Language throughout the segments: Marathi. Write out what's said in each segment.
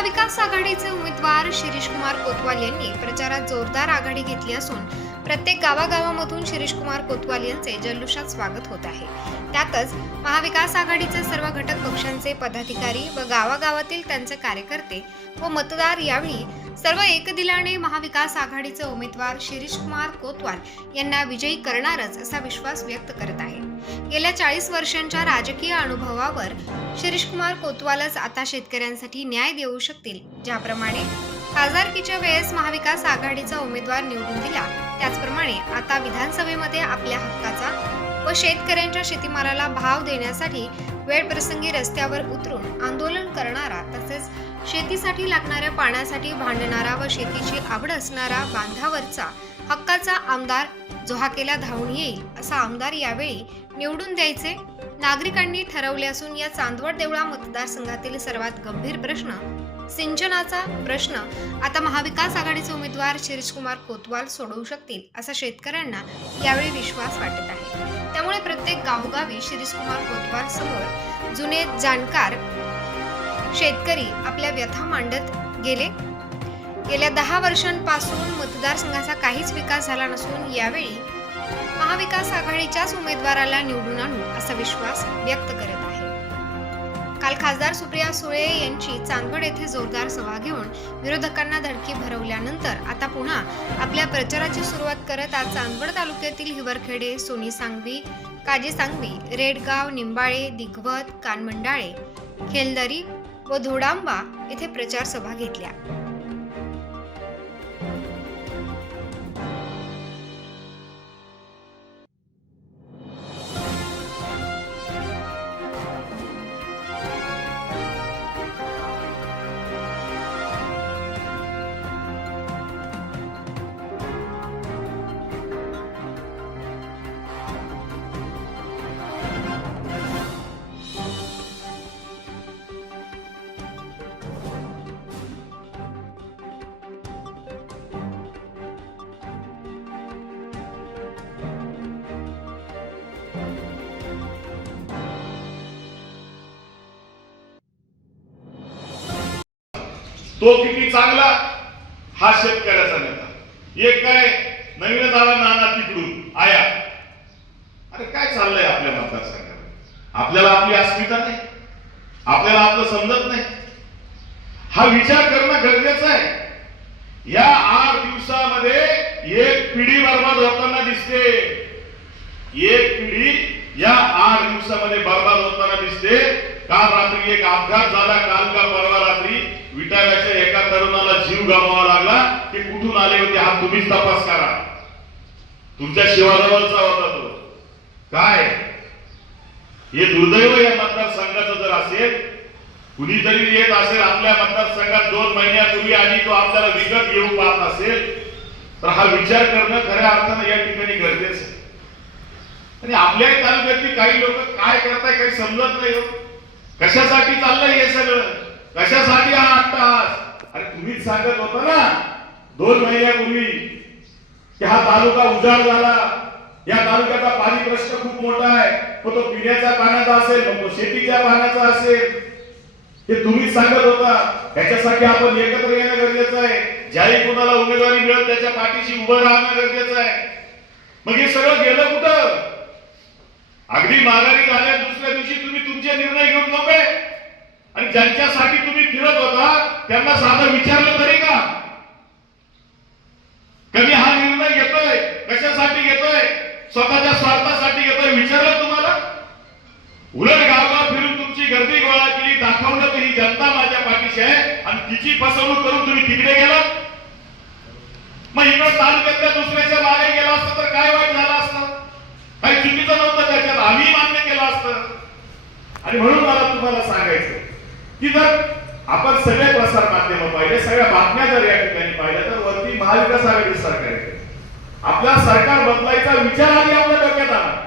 महाविकास आघाडीचे उमेदवार शिरीष कुमार कोतवाल यांनी प्रचारात जोरदार आघाडी घेतली असून प्रत्येक गावागावामधून शिरीष कुमार कोतवाल यांचे जल्लोषात स्वागत होत आहे. त्यातच महाविकास आघाडीचे सर्व घटक पक्षांचे पदाधिकारी व गावागावातील त्यांचे कार्यकर्ते व मतदार यावेळी सर्व एकदिलाने महाविकास आघाडीचे उमेदवार शिरीष कुमार कोतवाल यांना विजयी करणारच असा विश्वास व्यक्त करत आहे. गेल्या चाळीस वर्षांच्या राजकीय अनुभवावर शिरीष कुमार कोतवालच आता शेतकऱ्यांसाठी न्याय देऊ शकतील. ज्याप्रमाणे खासदारकीच्या वेळेस महाविकास आघाडीचा उमेदवार निवडून दिला त्याचप्रमाणे आता विधानसभेमध्ये आपल्या हक्काचा व शेतकऱ्यांच्या शेतीमालाला भाव देण्यासाठी वेळप्रसंगी रस्त्यावर उतरून आंदोलन शेतीसाठी लागणाऱ्या पाण्यासाठी भांडणारा व शेतीची आवड असणारा बांधावरचा हक्काचा आमदार जोहाकेला धावून येईल असा आमदार यावेळी निवडून द्यायचे. नागरिकांनी ठरवले असून या चांदवड देवळा मतदारसंघातील सर्वात गंभीर प्रश्न सिंचनाचा प्रश्न. आता महाविकास आघाडीचे उमेदवार शिरीषकुमार कोतवाल सोडवू शकतील असा शेतकऱ्यांना यावेळी विश्वास वाटत आहे. त्यामुळे प्रत्येक गावोगावी शिरीषकुमार कोतवाल समोर जुने जाणकार शेतकरी आपल्या व्यथा मांडत गेले. गेल्या दहा वर्षांपासून मतदारसंघाचा काहीच विकास झाला नसून यावेळी महाविकास आघाडीच्याच उमेदवाराला निवडून आणू असा विश्वास व्यक्त करत आहे. काल खासदार सुप्रिया सुळे यांची चांदवड येथे जोरदार सभा घेऊन विरोधकांना धडकी भरवल्यानंतर आता पुन्हा आपल्या प्रचाराची सुरुवात करत आज चांदवड तालुक्यातील हिवरखेडे सोनी सांगवी काजी सांगवी रेडगाव निंबाळे दिग्वत कानमंडाळे खेलदरी व धोडांबा येथे प्रचार सभा घेतल्या. तो किती चांगला हा शेतकऱ्याचा नेता. एक काय नवीन आला नाना तिकडून आया. अरे काय चाललंय आपल्या मतदारसंघात? आपल्याला आपली अस्मिता नाही. आपल्याला आपलं समजत नाही. हा विचार करणं गरजेचं आहे. या आठ दिवसामध्ये एक पिढी बर्बाद होताना दिसते. एक पिढी या आठ दिवसामध्ये बर्बाद होताना दिसते. काल रात्री एक अपघात झाला काल का परवा रात्री विटाव्याच्या एका तरुणाला जीव गमवावा लागला ते कुठून आले होते हा तुम्हीच तपास करा. तुमच्या शिवाजवळचा होता तो. काय? हे दुर्दैव या मतदारसंघाचं जर असेल कुणीतरी येत असेल आपल्या मतदारसंघात दोन महिन्यापूर्वी आणि तो आपल्याला विकत घेऊ पाहत असेल तर हा विचार करणं खऱ्या अर्थानं या ठिकाणी गरजेचं आहे. आणि आपल्याही तालुक्यातली काही लोक काय करताय काही समजत नाही हो. कशासाठी चाललंय हे सगळं? कशासाठी हा अट्टहास अरे तुम्हीच सांगत होता ना. दोन महिन्यापूर्वी की हा तालुका उजाड झाला. या तालुक्याचा पाणी प्रश्न खूप मोठा आहे. मग तो पिण्याच्या पाण्याचा असेल मग तो शेतीच्या पाण्याचा असेल. हे तुम्हीच सांगत होता. त्याच्यासाठी आपण एकत्र येणं गरजेचं आहे. ज्याही कोणाला उमेदवारी मिळत त्याच्या पाठीशी उभं राहणं गरजेचं आहे. मग हे सगळं गेलं कुठं? अगदी माघारी झाल्या दुसऱ्या दिवशी तुम्ही तुमचे निर्णय घेऊन मोकळे आणि ज्यांच्यासाठी तुम्ही फिरत होता त्यांना साधं विचारलं तरी का? कधी हा निर्णय घेतोय? कशासाठी घेतोय? स्वतःच्या स्वार्थासाठी घेतोय? विचारलं तुम्हाला? उलट गावगाव फिरून तुमची गर्दी गोळा केली दाखवलं की ही जनता माझ्या पाठीशी आहे आणि तिची फसवणूक करून तुम्ही तिकडे गेला? मग इकडं तालुक्यातल्या दुसऱ्याच्या मागे गेला असतं तर काय वाईट झालं असतं? काही चुकीचं नव्हतं त्याच्यात? आम्ही मान्य केलं असतं. आणि म्हणून मला तुम्हाला सांगायचं की जर आपण सगळे प्रसार माध्यम पाहिले सगळ्या बातम्या जर या ठिकाणी पाहिल्या तर वरती महाविकास आघाडी सरकार येते आपला सरकार बदलायचा विचार आधी आपल्या डोक्यात आला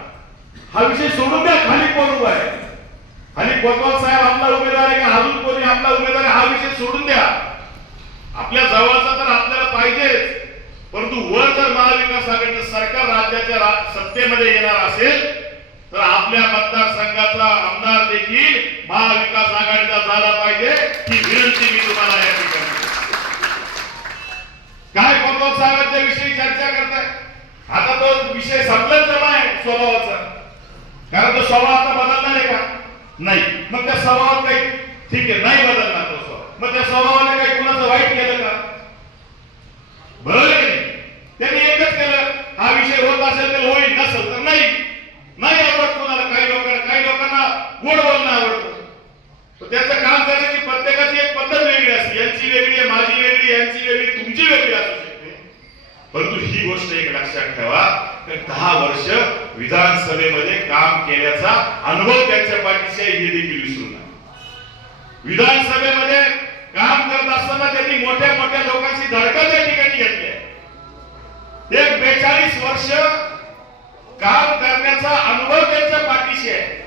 हा विषय सोडून द्या खाली कोण उभा आहे? खाली कोतवाल साहेब आपला उमेदवार आहे का? अजून कोणी आपला उमेदवार आहे? हा विषय सोडून द्या. आपल्या जवळचा तर आपल्याला पाहिजेच. परंतु वर जर महाविकास आघाडीचं सरकार राज्याच्या सत्तेमध्ये येणार असेल तर आपल्या मतदारसंघाचा आमदार देखील महाविकास आघाडीचा झाला पाहिजे ही विनंती मी तुम्हाला या ठिकाणी काय कोणत्या साहेबांच्या विषयी चर्चा करताय? आता तो विषय संपलाच जमा आहे स्वभावाचा. कारण तो स्वभाव आता बदलणार आहे का? नाही. मग त्या स्वभावात काही ठीक आहे नाही बदलणार तो स्वभाव. मग त्या स्वभावाने काही कुणाचं वाईट केलं का बरोबर आहे की नाही त्यांनी एकच केलं हा विषय होत असेल तर होईल नसेल तर नाही नाही आवडत कोणाला काही लोकांना काही लोकांना गोड बोलणं आवडतं तर त्याचं काम करण्याची प्रत्येकाची एक पद्धत वेगळी असते यांची वेगळी आहे माझी वेगळी यांची वेगळी तुमची वेगळी असू शकते परंतु ही गोष्ट एक लक्षात ठेवा की दहा वर्ष विधानसभेमध्ये काम केल्याचा अनुभव त्यांच्या पाठीशी देखील विधानसभेमध्ये काम करत असताना त्यांनी मोठ्या मोठ्या लोकांची धडकन त्या ठिकाणी घेतली आहे. एक बेचाळीस वर्ष काम करण्याचा अनुभव त्यांच्या पाठीशी आहे.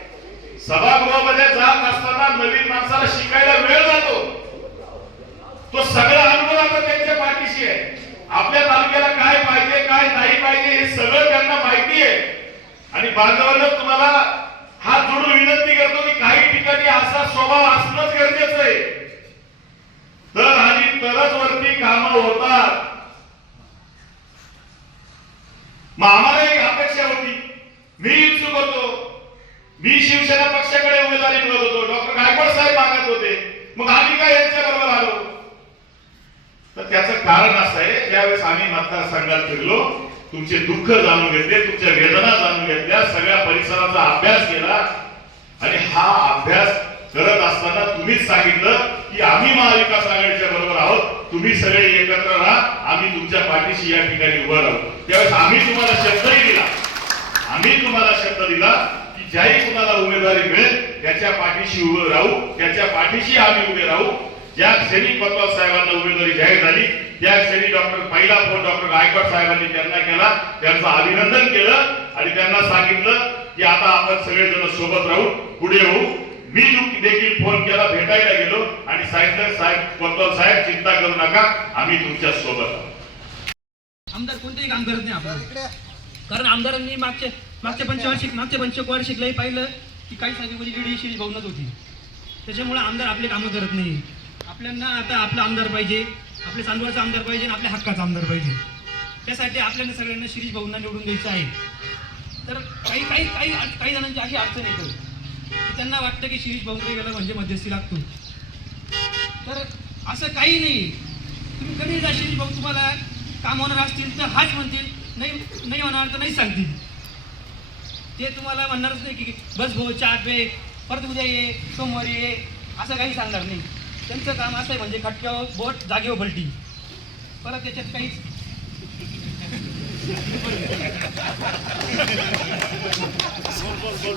सभागृहामध्ये जात असताना नवीन माणसाला शिकायला वेळ जातो. तो सगळा अनुभव आता त्यांच्या पाठीशी आहे. आपल्या तालुक्याला काय पाहिजे काय नाही पाहिजे हे सगळं त्यांना आणि बांधवांना तुम्हाला हात जोडून विनंती करतो की काही ठिकाणी असा स्वभाव असणंच गरजेचं आहे. तर आणि तरच वरती काम होतात. मग आम्हाला एक अपेक्षा होती. मी इच्छुक होतो. मी शिवसेना पक्षाकडे उमेदवारी मिळत होतो. डॉक्टर गायकवाड साहेब मागत होते. मग आम्ही काय यांच्या बरोबर आलो? तर त्याचं कारण असं आहे ज्यावेळेस आम्ही मतदारसंघात फिरलो तुमचे दुःख जाणून घेतले तुमच्या वेदना जाणून घेतल्या सगळ्या परिसराचा अभ्यास केला. आणि हा अभ्यास करत असताना तुम्हीच सांगितलं की आम्ही महाविकास आघाडीच्या बरोबर आहोत. तुम्ही सगळे एकत्र राहा. आम्ही तुमच्या पाठीशी या ठिकाणी उभं राहू. त्यावेळेस आम्ही तुम्हाला शब्दही दिला. आम्ही तुम्हाला शब्द दिला की ज्याही कुणाला उमेदवारी मिळेल त्याच्या पाठीशी उभं राहू. त्याच्या पाठीशी आम्ही उभे राहू. ज्या क्षणी पद्मा साहेबांना उमेदवारी जाहीर झाली त्या क्षणी डॉक्टर पहिला फोन डॉक्टर गायकवाड साहेबांनी त्यांना केला त्यांचं अभिनंदन केलं आणि त्यांना सांगितलं की आता आपण सगळेजण सोबत राहू पुढे होऊ. मी देखील फोन केला भेटायला गेलो आणि सांगितलं साहेब पद्मा साहेब चिंता करू नका आम्ही तुमच्यासोबत आहोत. आमदार कोणतेही काम करत नाही आपलं कारण आमदारांनी मागचे मागच्या पंचवार्षिक मागच्या पंचवार्षिकलाही पाहिलं की काही जागेमध्ये लीड शिरीष होती. त्याच्यामुळे आमदार आपले कामं करत नाही. आपल्यांना आता आपला आमदार पाहिजे आपल्या चांदवडचा आमदार पाहिजे आणि आपल्या हक्काचा आमदार पाहिजे. त्यासाठी आपल्याला सगळ्यांना शिरीष भाऊंना निवडून द्यायचं आहे. तर काही काही काही काही जणांची अशी अडचण येतो. त्यांना वाटतं की शिरीष भाऊ गेलं म्हणजे मध्यस्थी लागतो. तर असं काही नाही. तुम्ही कधी जा शिरीष भाऊ तुम्हाला काम होणार असतील तर हाच म्हणतील नाही नाही होणार तर नाही सांगतील. ते तुम्हाला म्हणणारच नाही की बस भाऊ चहा पे परत उद्या ये सोमवारी ये असं काही सांगणार नाही. त्यांचं काम असं आहे म्हणजे खटक्यावर बोट जागेवर पलटी परत त्याच्यात काहीच.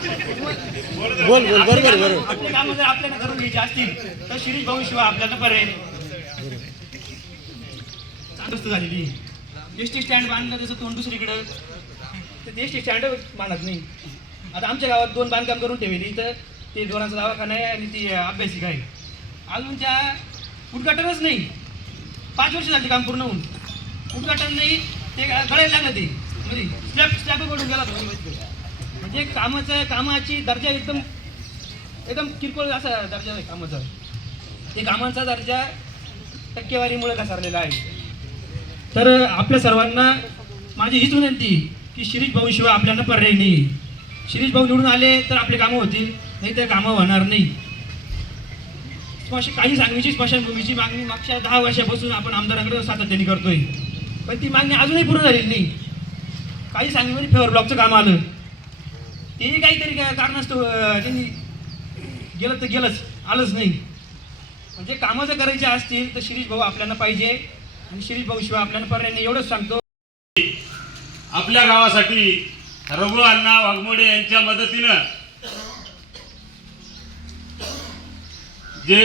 बोल बोल बरोबर बरोबर. आपले कामं जर आपल्याला करून घ्यायचे असतील तर शिरीष भाऊ शिवाय आपल्याला पर्याय चांगलंच झालेली. एस टी स्टँड बांधलं त्याचं तोंड दुसरीकडं तर एस टी स्टँड बांधत नाही. आता आमच्या गावात दोन बांधकाम करून ठेवली तर ते दोनाचा दवाखाना आहे आणि ती अभ्यासिका आहे. अजून त्या उद्घाटनच नाही. पाच वर्ष झाली काम पूर्ण होऊन. उद्घाटन नाही ते गळायला लागलं ते. म्हणजे स्लॅब स्लॅब पडून गेला म्हणजे कामाचं कामाची दर्जा एकदम एकदम किरकोळ असा दर्जा आहे कामाचा. ते कामाचा दर्जा टक्केवारीमुळे घसरलेला आहे. तर आपल्या सर्वांना माझी हीच विनंती की शिरीष भाऊ शिवाय आपल्याला पर्याय नाही. शिरीष भाऊ निवडून आले तर आपले कामं होतील नाही तर कामं होणार नाही. स्मश काही सांगवीची स्मशानभूमीची मागणी मागच्या दहा वर्षापासून आपण आमदारांकडे सातत्याने करतोय. पण ती मागणी अजूनही पूर्ण झालेली नाही. काही सांगलीमध्ये फेवर ब्लॉकचं काम आलं. तेही काहीतरी काय कारणास्तव अं, त्यांनी गेलं तर गेलंच आलंच नाही. म्हणजे कामं जर करायचे असतील तर शिरीष भाऊ आपल्याला पाहिजे. आणि शिरीष भाऊ शिवाय आपल्याला पर्याय नाही. एवढंच सांगतो. आपल्या गावासाठी रघु अण्णा वाघमोडे यांच्या मदतीनं जे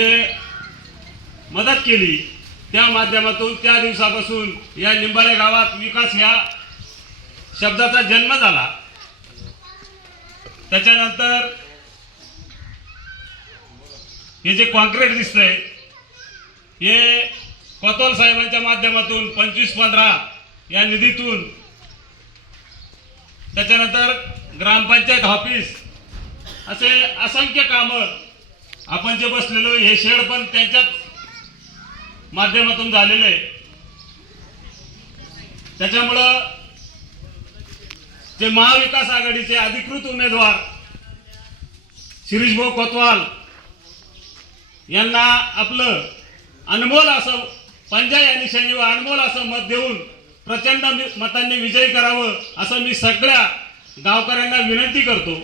मदत केली त्या माध्यमातून त्या दिवसापासून या निंबाळे गावात विकास ह्या शब्दाचा जन्म झाला. त्याच्यानंतर हे जे कॉन्क्रीट दिसतंय हे कोतवाल साहेबांच्या माध्यमातून पंचवीस पंधरा या निधीतून त्याच्यानंतर ग्रामपंचायत ऑफिस असे असंख्य कामं आपण जे बसलेलो हे शेड पण त्यांच्याच माध्यमातून झालेलं आहे. त्याच्यामुळं जे महाविकास आघाडीचे अधिकृत उमेदवार शिरीषभाऊ कोतवाल यांना आपलं अनमोल असं पंजाय आणि शनिवार अनमोल असं मत देऊन प्रचंड मतांनी विजयी करावं असं मी सगळ्या गावकऱ्यांना विनंती करतो.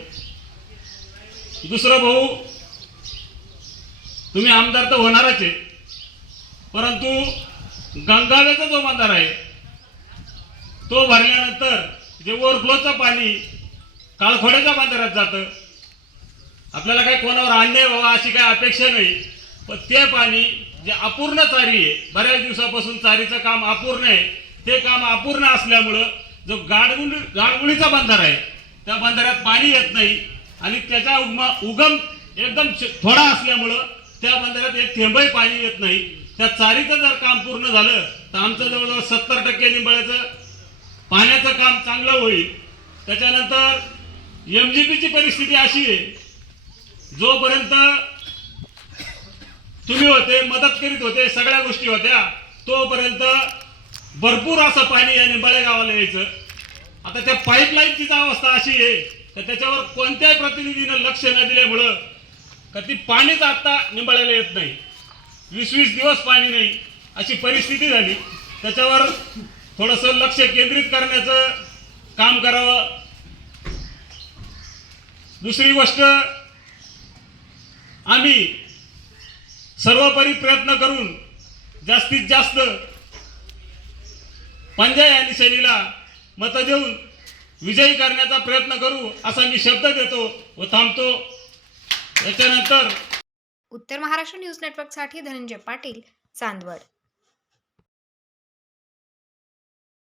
दुसरं भाऊ तुम्ही आमदार तर होणारच आहे. परंतु गंगाव्याचा जो बंधारा आहे तो भरल्यानंतर जे ओव्हरफ्लोचं पाणी काळखोड्याच्या बांधाऱ्यात जातं आपल्याला काही कोणावर अन्याय व्हावा अशी काही अपेक्षा नाही. पण ते पाणी जे अपूर्ण चारी आहे बऱ्याच दिवसापासून चारीचं काम अपूर्ण आहे. ते काम अपूर्ण असल्यामुळं जो गाडगुंडी गाडगुळीचा बंधारा आहे त्या बंधाऱ्यात पाणी येत नाही. आणि त्याचा उगमा उगम एकदम थोडा असल्यामुळं त्या बंधाऱ्यात एक थेंबही पाणी येत नाही. त्या चारीचं जर काम पूर्ण झालं तर आमचं जवळजवळ सत्तर टक्के निंबाळ्याचं पाण्याचं काम चांगलं होईल. त्याच्यानंतर एम जी पीची परिस्थिती अशी आहे जोपर्यंत तुम्ही होते मदत करीत होते सगळ्या गोष्टी होत्या तोपर्यंत भरपूर असं पाणी या निंबाळे गावाला यायचं. आता त्या पाईपलाईनची अवस्था अशी आहे तर त्याच्यावर कोणत्याही प्रतिनिधीनं लक्ष न दिल्यामुळं का ती पाणीच आता निंबाळायला येत नाही. वीस वीस दिवस पाणी नाही. अशी परिस्थिती झाली. त्याच्यावर थोडंसं लक्ष केंद्रित करण्याचं काम करावं. दुसरी गोष्ट आम्ही सर्वपरी प्रयत्न करून जास्तीत जास्त पंजाय आणि शैलीला मतं देऊन विजयी करण्याचा प्रयत्न करू असा मी शब्द देतो व थांबतो. याच्यानंतर उत्तर महाराष्ट्र न्यूज नेटवर्कसाठी धनंजय पाटील चांदवड.